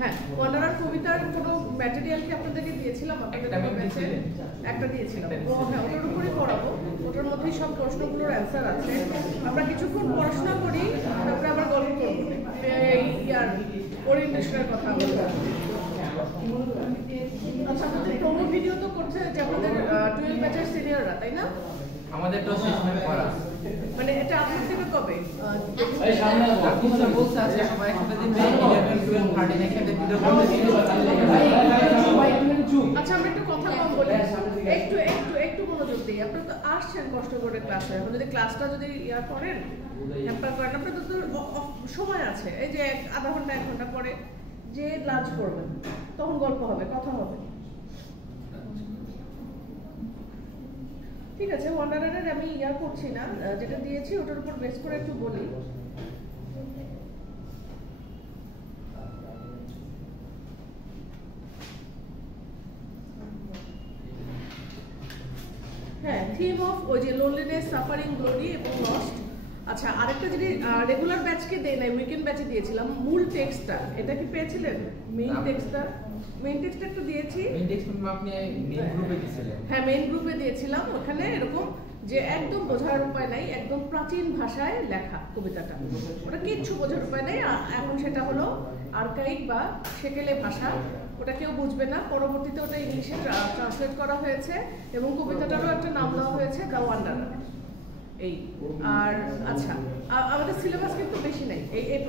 হ্যাঁ, ওয়ান্ডারার কবিতার কোনো ম্যাটেরিয়াল কি আপনাদেরকে দিয়েছিলাম? আপনাদের একটা দিয়েছিলাম। হ্যাঁ, ওটার উপরে পড়াবো। ওটার মধ্যেই সব প্রশ্নগুলোর অ্যান্সার আছে। আমরা কিছুক্ষণ পড়াশোনা করি, তারপরে আবার গল্প করবো। এই ইয়ার ওরিয়েন্টেশনের কথা বলবো। আচ্ছা, আমাদের প্রোমো ভিডিও তো করছে যে আমাদের 12 ব্যাচের সিনিয়ররা, তাই না? আমাদের তো শেষ হয়ে পড়া। মানে এটা আপলোড দেবে কবে? এই সামনে আপনি তো বলতে আছে সবাই একসাথে দিন 11 12 13 একসাথে ভিডিও করতে দিন। আচ্ছা, আমরা একটু কথা কম বলি, একটু মনোযোগ দিই। আপনারা তো আসছেন কষ্ট করে ক্লাসে। এখন যদি ক্লাসটা যদি করেন, হ্যাম্পার করেন, আপনাদের তো সময় আছে। এই যে আধা ঘন্টা 1 ঘন্টা পরে যে লাঞ্চ করবেন, তখন গল্প হবে, কথা হবে। ঠিক আছে, ওয়ান্ডারারের আমি করছি না, যেটা দিয়েছি ওটার উপর বেস করে একটু বলি। হ্যাঁ, থিম অফ ওই যে লোনলিনেস, সাফারিং, গ্লোরি এবং লস্ট। আচ্ছা, আরেকটা যদি রেগুলার ব্যাচকে দেই নাই, উইকেন্ড ব্যাচে দিয়েছিলাম মূল টেক্সটটা। এটা কি পেয়েছিলেন? মেইন টেক্সটটা একটু দিয়েছি। মেইন টেক্সট আপনি মেইন গ্রুপে দিয়েছিলেন? হ্যাঁ, মেইন গ্রুপে দিয়েছিলাম। ওখানে এরকম যে একদম বোঝার উপায় নাই, একদম প্রাচীন ভাষায় লেখা কবিতাটা, ওটা কিচ্ছু বোঝার উপায় নাই। এখন সেটা হলো আর্কাইক বা সেকেলে ভাষা, ওটা কেউ বুঝবে না। পরবর্তীতে ওটা ইংলিশে ট্রান্সলেট করা হয়েছে এবং কবিতাটারও একটা নাম দেওয়া হয়েছে দ্য ওয়ান্ডারার। এই আর আচ্ছা, আমাদের সিলেবাস কিন্তু বেশি নাই।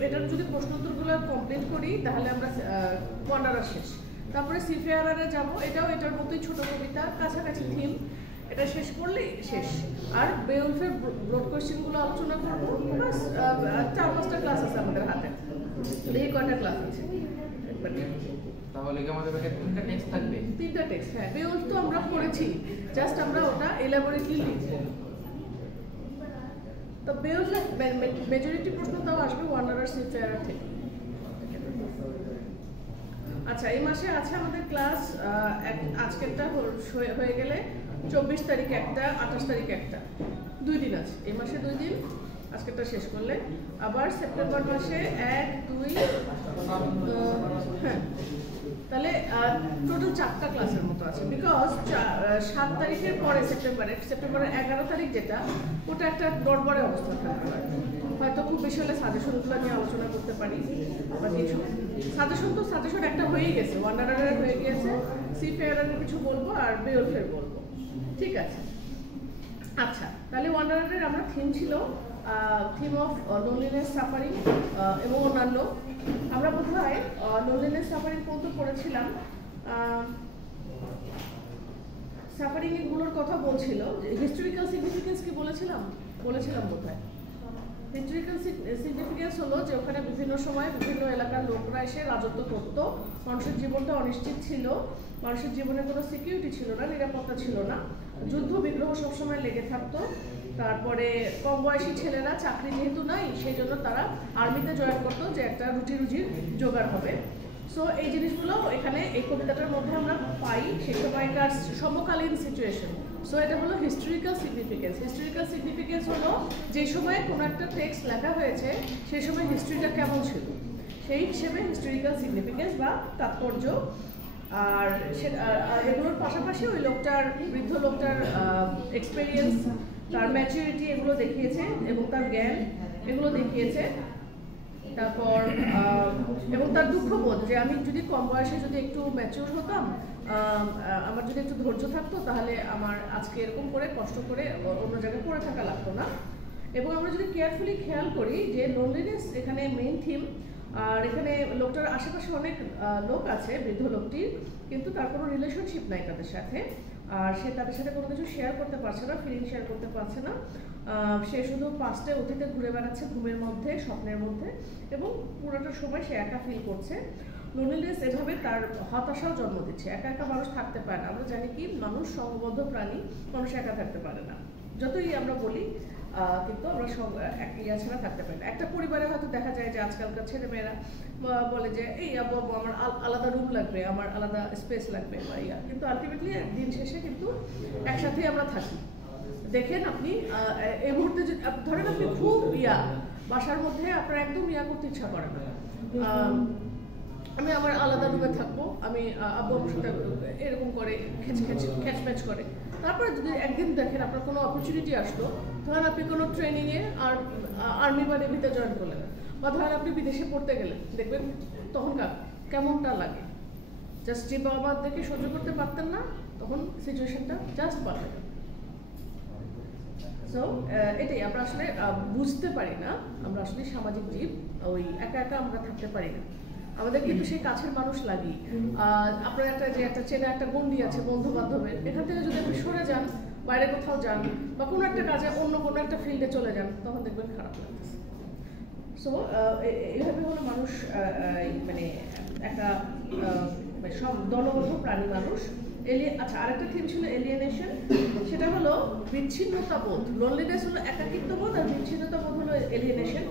এটার যদি প্রশ্নোত্তরগুলো কমপ্লিট করি তাহলে আমরা ওয়ান্ডারার শেষ। তারপরে সিফেয়ারারে যাব, এটার মতোই ছোট কবিতা, কাছাকাছি থিম। এটা শেষ করলেই শেষ। আর বেওলফের ব্রড কোয়েশ্চেনগুলো আলোচনা করবো। প্লাস 4-5টা ক্লাস আছে আমাদের হাতে। এই কয়টা ক্লাস আছে? তাহলে কি আমাদের কাছে 3টা টেক্সট থাকবে? 3টা টেক্সট, হ্যাঁ। বেওলফ তো আমরা পড়েছি, জাস্ট আমরা ওটা এলাবোরেটলি লিখবো। তো বেওলফের মেজরিটি প্রশ্ন তাও আসবে ওয়ান্ডারার, সিফেয়ারার থেকে। আচ্ছা, এই মাসে আছে আমাদের ক্লাস, আজকেরটা হয়ে গেলে 24 তারিখ একটা, 28 তারিখ একটা, 2 দিন আছে। এই মাসে 2 দিন, আজকেরটা শেষ করলে। আবার সেপ্টেম্বর মাসে 1, 2, হ্যাঁ, তাহলে টোটাল 4টা ক্লাসের মতো আছে। বিকজ 7 তারিখের পরে সেপ্টেম্বরের 11 তারিখ যেটা, ওটা একটা গড়বড়ে অবস্থা থাকতে পারে। হয়তো খুব বেশি হলে সাজেশনগুলো নিয়ে আলোচনা করতে পারি বা কিছু। সাজেশন একটা হয়েই গেছে, ওয়ান্ডারারের হয়ে গিয়েছে, সিফেয়ারারের কিছু বলবো আর বেওলফের বলবো। ঠিক আছে, আচ্ছা, তাহলে ওয়ান্ডারারের আমরা থিম ছিল থিম অফ লোনলিনেস, সাফারিং এবং অন্যান্য। আমরা বোধহয় লোনলিনেস, সাফারিং পর্যন্ত পড়েছিলাম। সাফারিং এগুলোর কথা বলছিল। হিস্টোরিক্যাল সিগনিফিকেন্স কি বলেছিলাম বোধহয়। হিস্টোরিক্যাল সিগনিফিকেন্স হলো যে ওখানে বিভিন্ন সময় বিভিন্ন এলাকার লোকরা এসে রাজত্ব করতো, মানুষের জীবনটা অনিশ্চিত ছিল, মানুষের জীবনে কোনো সিকিউরিটি ছিল না, নিরাপত্তা ছিল না, যুদ্ধ বিগ্রহ সবসময় লেগে থাকতো। তারপরে কম বয়সী ছেলেরা চাকরি যেহেতু নাই, সেই জন্য তারা আর্মিতে জয়েন করতো, যে একটা রুজির জোগাড় হবে। সো এই জিনিসগুলো এখানে এই কবিতাটার মধ্যে আমরা পাই, সেই সময়কার সমকালীন সিচুয়েশন। সো এটা হলো হিস্টোরিক্যাল সিগনিফিকেন্স। হিস্টোরিক্যাল সিগনিফিকেন্স হলো যে সময়ে কোনো একটা টেক্সট লেখা হয়েছে সেই সময় হিস্ট্রিটা কেমন ছিল, সেই হিসেবে হিস্টোরিক্যাল সিগনিফিকেন্স বা তাৎপর্য। আর এগুলোর পাশাপাশি ওই বৃদ্ধ লোকটার এক্সপেরিয়েন্স, তার ম্যাচুরিটি এগুলো দেখিয়েছে এবং তার জ্ঞান এগুলো দেখিয়েছে। তারপর এবং তার দুঃখবোধ, যে আমি যদি কম বয়সে যদি একটু ম্যাচিউর হতাম, আমার যদি একটু ধৈর্য থাকতো, তাহলে আমার আজকে এরকম করে কষ্ট করে অন্য জায়গায় পড়ে থাকা লাগতো না। এবং আমরা যদি কেয়ারফুলি খেয়াল করি যে লোনলিনেস এখানে মেইন থিম। আর এখানে লোকটার আশেপাশে অনেক লোক আছে, বৃদ্ধ লোকটির, কিন্তু তার কোনো রিলেশনশিপ নাই তাদের সাথে। আর সে তাদের সাথে কোনো কিছু শেয়ার করতে পারছে না, ফিলিং শেয়ার করতে পারছে না। সে শুধু পাস্টে অতীতে ঘুরে বেড়াচ্ছে, ঘুমের মধ্যে, স্বপ্নের মধ্যে, এবং পুরোটা সময় সে একা ফিল করছে। লোনলিনেস এভাবে তার হতাশাও জন্ম দিচ্ছে। একা একা মানুষ থাকতে পারে না। আমরা জানি কি, মানুষ সংঘবদ্ধ প্রাণী, মানুষ একা থাকতে পারে না, যতই আমরা বলি, কিন্তু আমরা সব ছাড়া থাকতে পারি না। একটা পরিবারে হয়তো দেখা যায় যে আজকালকার ছেলেমেয়েরা বলে যে এই আব্বু আমার আলাদা রুম লাগবে, আমার আলাদা স্পেস লাগবে বা কিন্তু আলটিমেটলি দিন শেষে কিন্তু একসাথেই আমরা থাকি। দেখেন আপনি এই মুহূর্তে ধরেন আপনি খুব বাসার মধ্যে আপনার একদম করতে ইচ্ছা করে না, আমি আমার আলাদা রুমে থাকবো, আমি আব্বু আমার সাথে এরকম করে খ্যাচ ম্যাচ করে। তারপরে যদি একদিন দেখেন আপনার কোনো অপরচুনিটি আসলো, ধরেন আপনি কোনো ট্রেনিংয়ে আর আর্মি বা নেভিতে জয়েন করলেন, বা ধরেন আপনি বিদেশে পড়তে গেলেন, দেখবেন তখন কেমনটা লাগে। জাস্ট যে বাবা মা দেখে সহ্য করতে পারতেন না, তখন সিচুয়েশনটা জাস্ট পাল্টে যাবে। সো এটাই আমরা আসলে বুঝতে পারি না, আমরা আসলে সামাজিক জীব, ওই একা একা আমরা থাকতে পারি না, আমাদের কিন্তু সেই কাছের মানুষ লাগি। আপনার একটা চেনা একটা গন্ডি আছে বন্ধু বান্ধবের, এখান থেকে যদি আপনি সরে যান, বাইরে কোথাও যান বা কোনো একটা কাজে অন্য কোনো একটা ফিল্ডে চলে যান, তখন দেখবেন খারাপ লাগতেছে। সো এইভাবে হলো মানুষ মানে একটা সব দলবদ্ধ প্রাণী মানুষ। আচ্ছা, আরেকটা থিম ছিল এলিয়েনেশন, সেটা হলো বিচ্ছিন্নতা বোধ। লোনলিনেস হলো একাকিত্ব বোধ, আর বিচ্ছিন্নতা বোধ হলো এলিয়েনেশন।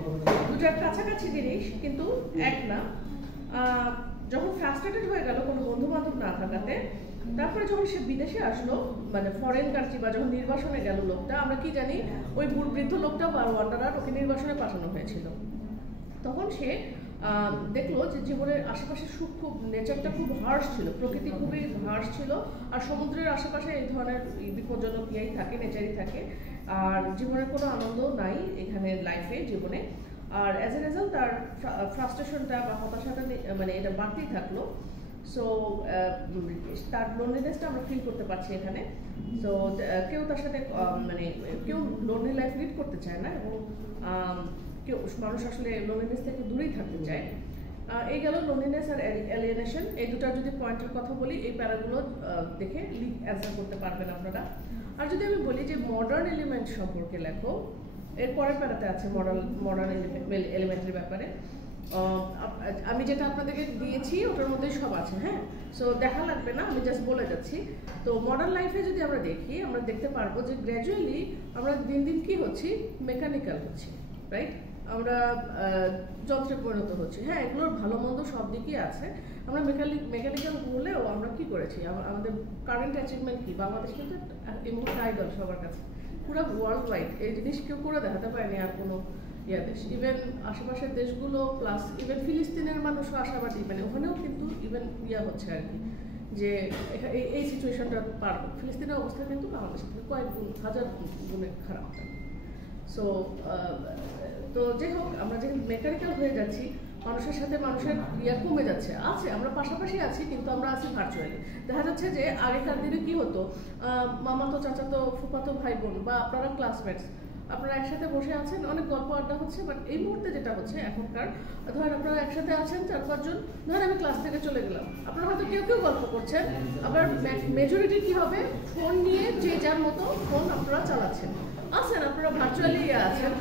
দুটার কাছাকাছি জিনিস কিন্তু এক না। যখন ফ্রাস্ট্রেটেড হয়ে গেল কোনো বন্ধু বান্ধব না থাকাতে, তারপরে যখন সে বিদেশে আসলো, মানে ফরেন কান্ট্রি, বা যখন নির্বাসনে গেল লোকটা, আমরা কি জানি ওই বৃদ্ধ লোকটা বা ওয়ান্ডারার ওকে নির্বাসনে পাঠানো হয়েছিল। তখন সে দেখলো যে জীবনের আশেপাশে খুব নেচারটা খুব হার্শ ছিল, প্রকৃতি খুবই হার্শ ছিল, আর সমুদ্রের আশেপাশে এই ধরনের বিপজ্জনক ইয়েই থাকে, নেচারই থাকে, আর জীবনের কোনো আনন্দ নাই এখানে লাইফে জীবনে। আর অ্যাজ এ রেজাল্ট তার ফ্রাস্ট্রেশনটা বা হতাশাটা মানে এটা বাড়তেই থাকলো। সো তার লোনলিনেসটা আমরা ফিল করতে পারছি এখানে। সো কেউ তার সাথে মানে কেউ লোনলি লাইফ লিড করতে চায় না, এবং কেউ মানুষ আসলে লোনলিনেস থেকে দূরেই থাকতে চায়। এই গেল লোনলিনেস আর এলিয়েনেশন। এই দুটার যদি পয়েন্টের কথা বলি, এই প্যারাগুলো দেখে অ্যান্সার করতে পারবেন আপনারা। আর যদি আমি বলি যে মডার্ন এলিমেন্ট সম্পর্কে লেখো, এর পরের প্যারাতে আছে মডার্ন এলিমেন্টের ব্যাপারে। আমি যেটা আপনাদেরকে দিয়েছি ওটার মধ্যেই সব আছে, হ্যাঁ। সো দেখা লাগবে না, আমি জাস্ট বলে যাচ্ছি। তো মডার্ন লাইফে যদি আমরা দেখি, আমরা দেখতে পারবো যে গ্র্যাজুয়ালি আমরা দিন দিন কি হচ্ছি, মেকানিক্যাল হচ্ছি, রাইট? আমরা যন্ত্রে পরিণত হচ্ছি। হ্যাঁ, এগুলোর ভালো মন্দ সব দিকই আছে। আমরা মেকানিক্যাল হলেও আমরা কি করেছি, আমাদের কারেন্ট অ্যাচিভমেন্ট কি? বাংলাদেশ কিন্তু এই মুহূর্তে আইডল সবার কাছে, পুরো ওয়ার্ল্ড ওয়াইড এই জিনিস কেউ করে দেখাতে পারেনি আর কোনো দেশ। ইভেন আশেপাশের দেশগুলো প্লাস ইভেন ফিলিস্তিনের মানুষও আশাবাদী, মানে ওখানেও কিন্তু ইভেন হচ্ছে আর কি, যে এই সিচুয়েশনটা পারবো। ফিলিস্তিনের অবস্থা কিন্তু বাংলাদেশের থেকে কয়েক গুণ, হাজার গুণে খারাপ। সো তো যাই হোক, আমরা যেহেতু মেকানিক্যাল হয়ে যাচ্ছি, মানুষের সাথে মানুষের কমে যাচ্ছে। আমরা পাশাপাশি আছি, কিন্তু আমরা আছি ভার্চুয়ালি। দেখা যাচ্ছে যে আগেকার দিনে কি হতো, মামাতো, চাচাতো, ফুফাতো ভাই বোন বা আপনারা ক্লাসমেটস, আপনারা একসাথে বসে আছেন, অনেক গল্প আড্ডা হচ্ছে। বাট এই মুহূর্তে যেটা হচ্ছে এখনকার, ধরেন আপনারা একসাথে আছেন 4-5 জন, ধরেন আমি ক্লাস থেকে চলে গেলাম, আপনারা হয়তো কেউ গল্প করছেন, আবার মেজরিটি কি হবে, ফোন নিয়ে যে যার মতো ফোন আপনারা চালাচ্ছেন, আছেন আপনারা ভার্চুয়ালি আছেন,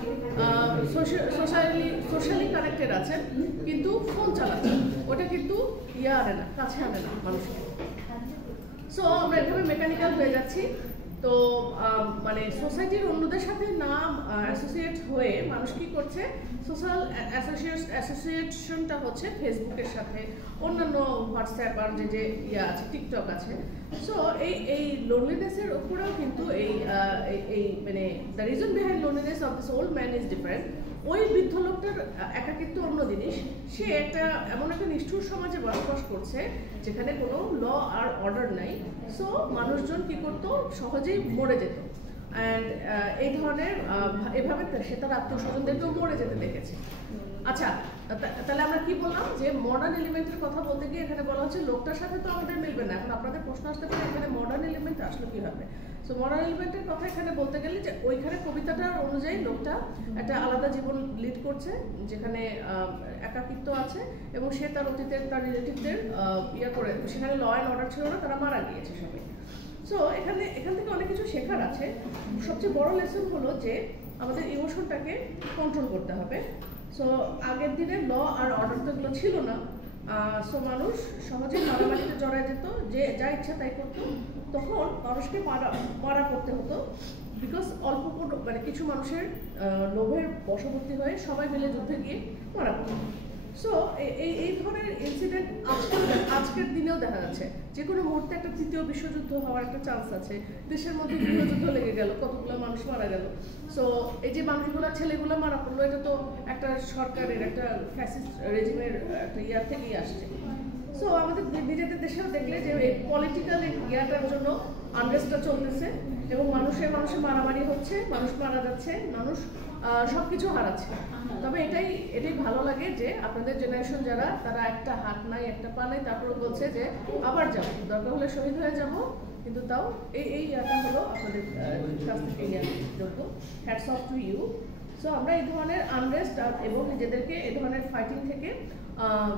সোশ্যালি কানেক্টেড আছেন, কিন্তু ফোন চালাচ্ছেন। ওটা কিন্তু আনে না, কাছে আনে না মানুষকে। সো আমরা এভাবে মেকানিক্যাল হয়ে যাচ্ছি। তো মানে সোসাইটির অন্যদের সাথে না অ্যাসোসিয়েট হয়ে মানুষ কি করছে, সোশ্যাল অ্যাসোসিয়েশনটা হচ্ছে ফেসবুকের সাথে, অন্যান্য হোয়াটসঅ্যাপ আর যে আছে, টিকটক আছে। সো এই লোনলিনেসের উপরেও কিন্তু এই মানে the reason behind loneliness of this old man is different. ওই বৃদ্ধ লোকটার একাকিত্ব অন্য জিনিস। সে এমন একটা নিষ্ঠুর সমাজে বসবাস করছে যেখানে কোনো ল আর অর্ডার নাই। সো মানুষজন কি করতো, সহজেই মরে যেত। অ্যান্ড এই ধরনের এভাবে সে তার আত্মীয় স্বজনদেরকেও মরে যেতে দেখেছে। আচ্ছা, তাহলে আমরা কি বললাম, যে মডার্ন এলিমেন্টের কথা বলতে গিয়ে এখানে বলা হচ্ছে লোকটার সাথে তো আমাদের মিলবে না। এখন আপনাদের প্রশ্ন আসতে পারে এখানে মডার্ন এলিমেন্ট আসলো কিভাবে। সো মডার্ন এলিমেন্টের কথা এখানে বলতে গেলে, যে ওইখানে কবিতাটার অনুযায়ী লোকটা একটা আলাদা জীবন লিড করছে, যেখানে একাকিত্ব আছে, এবং সে তার অতীতের তার রিলেটিভদের করে, সেখানে ল অ্যান্ড অর্ডার ছিল না, তারা মারা গিয়েছে সবাই। সো এখান থেকে অনেক কিছু শেখার আছে। সবচেয়ে বড় লেসন হলো যে আমাদের ইমোশনটাকে কন্ট্রোল করতে হবে। সো আগের দিনে ল আর অর্ডার তো এগুলো ছিল না। সো মানুষ সহজেই মারামারিতে জড়ায় যেত, যে যা ইচ্ছা তাই করতো। তখন মানুষকে মারা করতে হতো, বিকজ অল্প মানে কিছু মানুষের লোভের বশবর্তী হয়ে সবাই মিলে যুদ্ধে গিয়ে মারা পড়ত। সো এই ধরনের ইনসিডেন্ট আজকের দিনেও দেখা যাচ্ছে। যে কোনো মুহূর্তে একটা তৃতীয় বিশ্বযুদ্ধ হওয়ার একটা চান্স আছে। দেশের মধ্যে গৃহযুদ্ধ লেগে গেল, কতগুলো মানুষ মারা গেল। সো এই যে মানুষগুলো, ছেলেগুলো মারা পড়লো, এটা তো একটা সরকারের, একটা ফ্যাসিস্ট রেজিমের একটা ইয়ার থেকেই আসছে। সো আমাদের নিজেদের দেশেও দেখলে যে এই পলিটিক্যাল ইয়াটার জন্য আনরেস্টটা চলতেছে এবং মানুষে মারামারি হচ্ছে, মানুষ মারা যাচ্ছে, মানুষ সবকিছু হারাচ্ছে। তবে এটাই ভালো লাগে যে আপনাদের জেনারেশন যারা, তারা একটা হাত নাই, একটা পা নাই, তারপরে বলছে যে আবার যাবো, দরকার হলে শহীদ হয়ে যাব, কিন্তু তাও এই ইয়াটা হলো আপনাদের কাছ থেকে নেওয়ার যোগ্য। Hats off to you. So আমরা এই ধরনের আনরেস্ট এবং নিজেদেরকে এই ধরনের ফাইটিং থেকে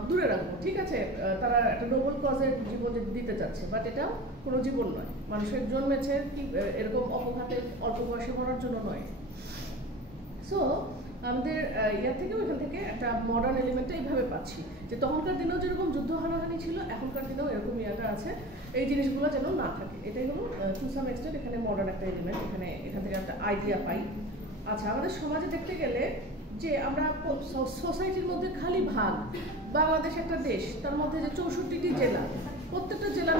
দূরে রাখবো। ঠিক আছে, তারা একটা নোবেল কজের জীবন দিতে চাচ্ছে, বাট এটা কোনো জীবন নয়। মানুষের জন্মেছে কি এরকম অপঘাতে অল্প বয়সে মরার জন্য নয়। সো আমাদের ইয়ার থেকে ওইখান থেকে একটা মডার্ন এলিমেন্টটা এইভাবে পাচ্ছি যে তখনকার দিনেও যেরকম যুদ্ধ হানাহানি ছিল, এখনকার দিনেও এরকম ইয়াটা আছে। এই জিনিসগুলো যেন না থাকে, এটাই হলো টু সাম এক্সটেন্ট এখানে মডার্ন একটা এলিমেন্ট। এখান থেকে একটা আইডিয়া পাই। আচ্ছা, আমাদের সমাজে দেখতে গেলে যে আমরা সোসাইটির মধ্যে খালি ভাগ, বাংলাদেশ একটা দেশ, তার মধ্যে যে 64টি জেলা, প্রত্যেকটা জেলার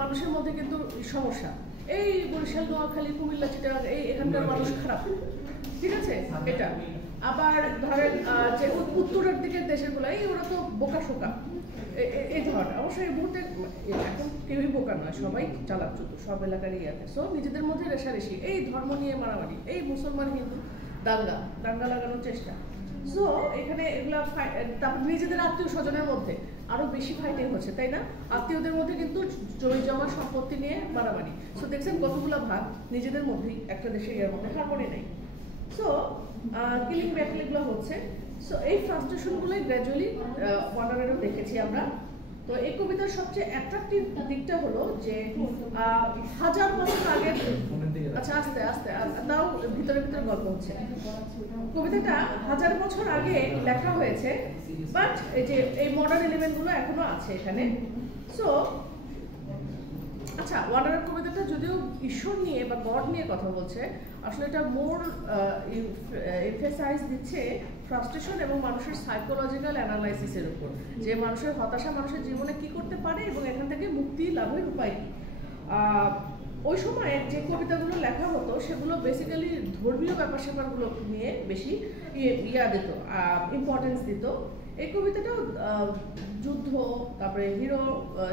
মানুষের মধ্যে কিন্তু সমস্যা। এই বরিশাল, নোয়াখালী, কুমিল্লা, চিটাগাং, এখানকার মানুষ খারাপ, ঠিক আছে। এটা আবার ধরেন যে উত্তরের দিকের দেশগুলো, ওরা তো বোকা শোকা, এই ধরনের। অবশ্যই এই মুহূর্তে এখন কেউই বোকা নয়, সবাই চালাক চতুর, সব এলাকারই আছে। সো নিজেদের মধ্যে রেশারেশি, এই ধর্ম নিয়ে মারামারি, এই মুসলমান হিন্দু দাঙ্গা লাগানোর চেষ্টা। সো এখানে এগুলা, তারপর নিজেদের আত্মীয় স্বজনের মধ্যে আরো বেশি ফাইটিং হচ্ছে, তাই না? আত্মীয়দের মধ্যে কিন্তু জমি জমা সম্পত্তি নিয়ে মারামারি। সো দেখছেন কতগুলো ভাগ নিজেদের মধ্যেই, একটা দেশে এর মধ্যে হারমোনি নেই। সো কিলিং ব্যাটল এগুলো হচ্ছে। সো এই ফ্রাস্ট্রেশনগুলোই গ্র্যাজুয়ালি ওয়ান্ডারেরও দেখেছি আমরা। তো এই কবিতার সবচেয়ে অ্যাট্রাকটিভ দিকটা হলো যে 1000 বছর আগে, আচ্ছা আস্তে আস্তে তাও ভিতরে গল্প হচ্ছে। কবিতাটা 1000 বছর আগে লেখা হয়েছে, বাট এই যে এই মডার্ন এলিমেন্টগুলো এখনো আছে এখানে। সো আচ্ছা, ওয়ান্ডারের কবিতাটা যদিও ঈশ্বর নিয়ে বা গড নিয়ে কথা বলছে, আসলে এটা মোর এমফেসাইজ দিচ্ছে ফ্রাস্ট্রেশন এবং মানুষের সাইকোলজিক্যাল অ্যানালাইসিসের উপর, যে মানুষের হতাশা মানুষের জীবনে কি করতে পারে এবং এখান থেকে মুক্তি লাভের উপায় কি। ওই সময়ে যে কবিতাগুলো লেখা হতো সেগুলো বেসিক্যালি ধর্মীয় ব্যাপার স্যাপারগুলো নিয়ে বেশি দিত, ইম্পর্টেন্স দিত। এই কবিতাটাও যুদ্ধ, তারপরে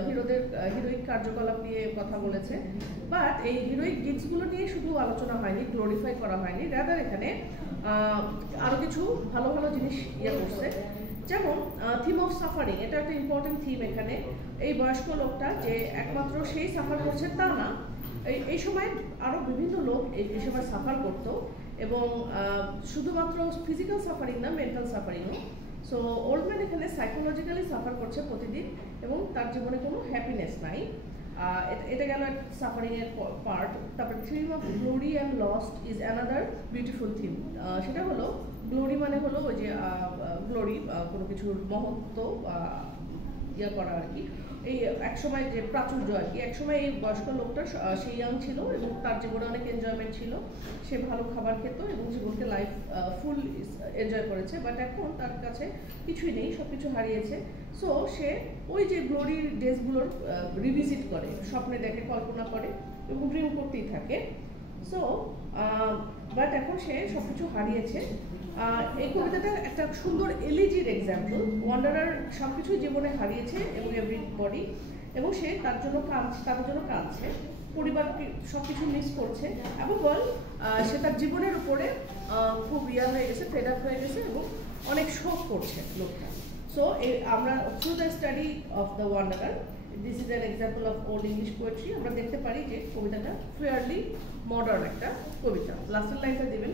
হিরোদের হিরোইক কার্যকলাপ নিয়ে কথা বলেছে, বাট এই হিরোইক ডিডসগুলো নিয়ে শুধু আলোচনা হয়নি, গ্লোরিফাই করা হয়নি। রাদার এখানে আরো কিছু ভালো ভালো জিনিস করছে, যেমন থিম অফ সাফারিং, এটা একটা ইম্পর্টেন্ট থিম এখানে। এই বয়স্ক লোকটা যে একমাত্র সেই সাফার করছে তা না, এই সময় আরো বিভিন্ন লোক এই সময় সাফার করতো, এবং শুধুমাত্র ফিজিক্যাল সাফারিং না, মেন্টাল সাফারিংও। সো ওল্ড ম্যান এখানে সাইকোলজিক্যালি সাফার করছে প্রতিদিন এবং তার জীবনে কোনো হ্যাপিনেস নাই। এটা গেল সাফারিং এর পার্ট। তারপর theme of glory and lost is another beautiful theme. সেটা হলো গ্লোরি মানে হলো ওই যে গ্লোরি, কোনো কিছুর মহত্ব করা আর কি। এই একসময় যে প্রাচুর্য আর কি, একসময় এই বয়স্ক লোকটা সে ইয়াং ছিল এবং তার জীবনে অনেক এনজয়মেন্ট ছিল, সে ভালো খাবার খেত এবং জীবনকে লাইফ ফুল এনজয় করেছে, বাট এখন তার কাছে কিছুই নেই, সব কিছু হারিয়েছে। সো সে ওই যে গ্লোরির ডেজগুলোর রিভিজিট করে, স্বপ্নে দেখে, কল্পনা করে এবং ড্রিম করতেই থাকে। সো বাট এখন সে সবকিছু হারিয়েছে। এই কবিতাটা একটা সুন্দর এলিজির এক্সাম্পল। ওয়ান্ডারার সবকিছুই জীবনে হারিয়েছে এবং এভরিবডি, এবং সে তাদের জন্য কাঁদছে, পরিবারকে সবকিছু মিস করছে, এবং সে তার জীবনের উপরে খুব হয়ে গেছে, ফেড আপ হয়ে গেছে এবং অনেক শোক করছে লোকটা। সো আমরা through the study of the wanderer, this is an example of old English poetry, আমরা দেখতে পারি যে কবিতাটা ফেয়ারলি মডার্ন একটা কবিতা। লাস্টের লাইনটা দেবেন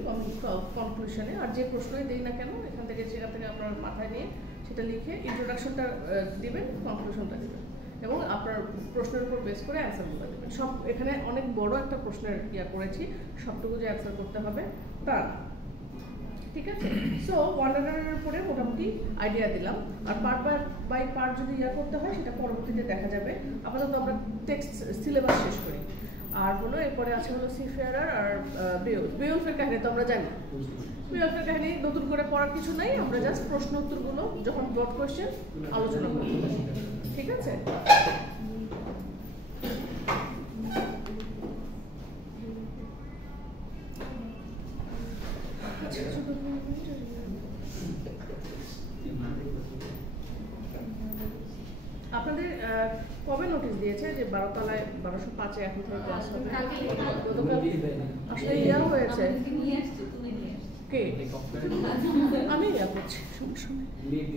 কনক্লুশনে, আর যে প্রশ্নই দেই না কেন সেখান থেকে আপনার মাথায় নিয়ে সেটা লিখে ইন্ট্রোডাকশনটা দিবেন, কনক্লুশনটা দেবেন এবং আপনার প্রশ্নের উপর বেস করে অ্যান্সারগুলো দেবেন। সব এখানে অনেক বড় একটা প্রশ্নের করেছি, সবটুকু যে অ্যান্সার করতে হবে তা, ঠিক আছে। সো ওয়ান্ডারারের উপরে মোটামুটি আইডিয়া দিলাম, আর পার্ট বাই পার্ট যদি করতে হয় সেটা পরবর্তীতে দেখা যাবে। আপাতত আমরা টেক্সট সিলেবাস শেষ করি। আর হলো এরপরে আছে হলো সিফেয়ারার আর বেওলফের কাহিনী তো আমরা জানি। বেওলফের কাহিনী নতুন করে পড়ার কিছু নাই, আমরা জাস্ট প্রশ্ন উত্তরগুলো যখন ব্রড কোয়েশ্চেন আলোচনা করব, ঠিক আছে? আপনাদের কবে নোটিশ দিয়েছে যে 12 তলায় 1205-এ এখন থেকে ক্লাস হবে? আসলে ইয়া হয়েছে কে? আমি ইয়া করছি, সমস্যা নেই।